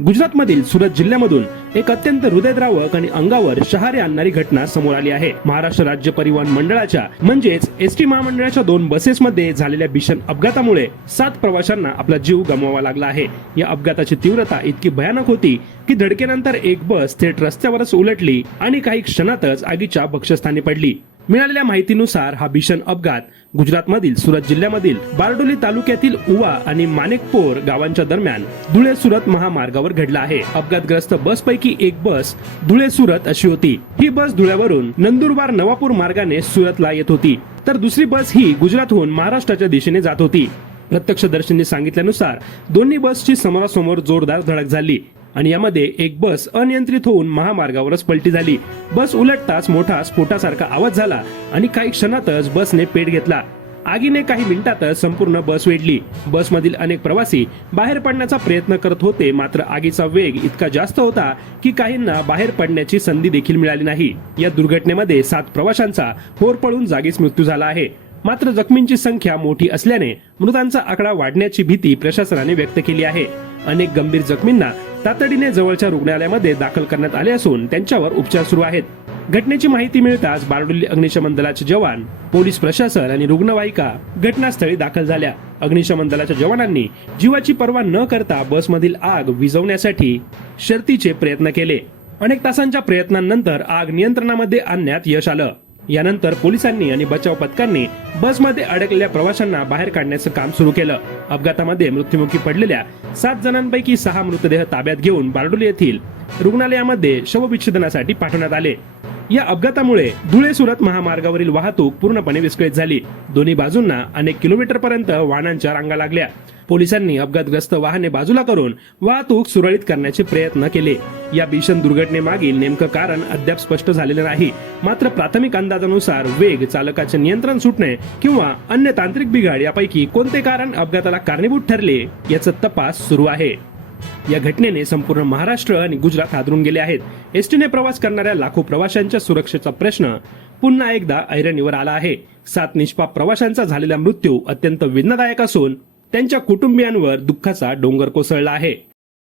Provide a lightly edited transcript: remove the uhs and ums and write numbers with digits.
गुजरातमधील सुरत जिल्ह्यामधून एक अत्यंत हृदयद्रावक आणि अंगावर शहारे आणणारी घटना समोर आली आहे। महाराष्ट्र राज्य परिवहन मंडळाच्या म्हणजेच एसटी महामंडळाच्या 2 बसेसमध्ये झालेल्या भीषण अपघातामुळे 7 प्रवाशांना आपला जीव गमवावा लागला आहे। या अपघाताची तीव्रता इतकी भयानक होती की धडकेनंतर एक बस थेट रस्त्यावरच उलटली आणि काही क्षणातच आगीच्या भक्ष्यस्थानी पडली। मिळालेल्या माहितीनुसार हा भीषण अपघात गुजरातमधील सुरत जिल्ह्यामधील बारडोली तालुक्यातील उवा आणि मानेकपोर गावांच्या दरम्यान धुळे सुरत महामार्गावर घडला आहे। अपघातग्रस्त बसपैकी एक बस धुळे सुरत अशी होती। ही बस धुळ्यावरून नंदुरबार नवापूर मार्गाने सुरतला येत होती, तर दुसरी बस ही गुजरातहून महाराष्ट्राच्या दिशेने जात होती। प्रत्यक्षदर्शींनी सांगितल्यानुसार दोन्ही बसची समोरासमोर जोरदार धडक झाली आणि यामध्ये एक बस अनियंत्रित होऊन महामार्गावरच पलटी झाली। बस उलटताच मोठा स्फोटासारखा आवाज झाला आणि काही क्षणातच बसने पेट घेतला। आगीने काही मिनिटातच संपूर्ण बस वेढली। बसमधील अनेक प्रवासी बाहेर पडण्याचा प्रयत्न करत होते, मात्र आगीचा वेग इतका जास्त होता की काहींना बाहेर पडण्याची संधी देखील मिळाली नाही। या दुर्घटनेमध्ये 7 प्रवाशांचा होरपळून जागीच मृत्यू झाला आहे। मात्र जखमींची संख्या मोठी असल्याने मृतांचा आकडा वाढण्याची भीती प्रशासनाने व्यक्त केली आहे। अनेक गंभीर जखमींना तातडीने जवळच्या रुग्णालयामध्ये दाखल करण्यात आले असून त्यांच्यावर उपचार सुरू आहेत। घटनेची माहिती मिळताच बारडोली अग्निशमन दलाचे जवान, पोलीस प्रशासन आणि रुग्णवाहिका घटनास्थळी दाखल झाल्या। अग्निशमन दलाच्या जवानांनी जीवाची पर्वा न करता बसमधील आग विझवण्यासाठी शर्थीचे प्रयत्न केले। अनेक तासांच्या प्रयत्नांनंतर आग नियंत्रणामध्ये आणण्यात यश आलं। यानंतर पोलिसांनी आणि बचाव पथकांनी बसमध्ये अडकलेल्या प्रवाशांना बाहेर काढण्याचं काम सुरू केलं। अपघातामध्ये मृत्युमुखी पडलेल्या 7 जणांपैकी 6 मृतदेह ताब्यात घेऊन बारडोली येथील रुग्णालयामध्ये शवविच्छेदनासाठी पाठवण्यात आले। या अपघातामुळे धुळे सुरत महामार्गावरील वाहतूक पूर्णपणे विस्कळीत झाली। दोन्ही बाजूंना अनेक किलोमीटरपर्यंत वाहनांच्या रांगा लागल्या। पोलिसांनी अपघातग्रस्त वाहने बाजूला करून वाहतूक सुरळीत करण्याचे प्रयत्न केले। या भीषण दुर्घटनेमागील नेमकं कारण अद्याप स्पष्ट झालेलं नाही, मात्र प्राथमिक अंदाजानुसार वेग, चालकाचे नियंत्रण सुटणे किंवा अन्य तांत्रिक बिघाड यापैकी कोणते कारण अपघाताला कारणीभूत ठरले याचा तपास सुरू आहे। या घटनेने संपूर्ण महाराष्ट्र आणि गुजरात हादरून गेले आहेत। एसटीने प्रवास करणाऱ्या लाखो प्रवाशांच्या सुरक्षेचा प्रश्न पुन्हा एकदा ऐरणीवर आला आहे। 7 निष्पाप प्रवाशांचा झालेला मृत्यू अत्यंत वेदनादायक असून त्यांच्या कुटुंबियांवर दुःखाचा डोंगर कोसळला आहे।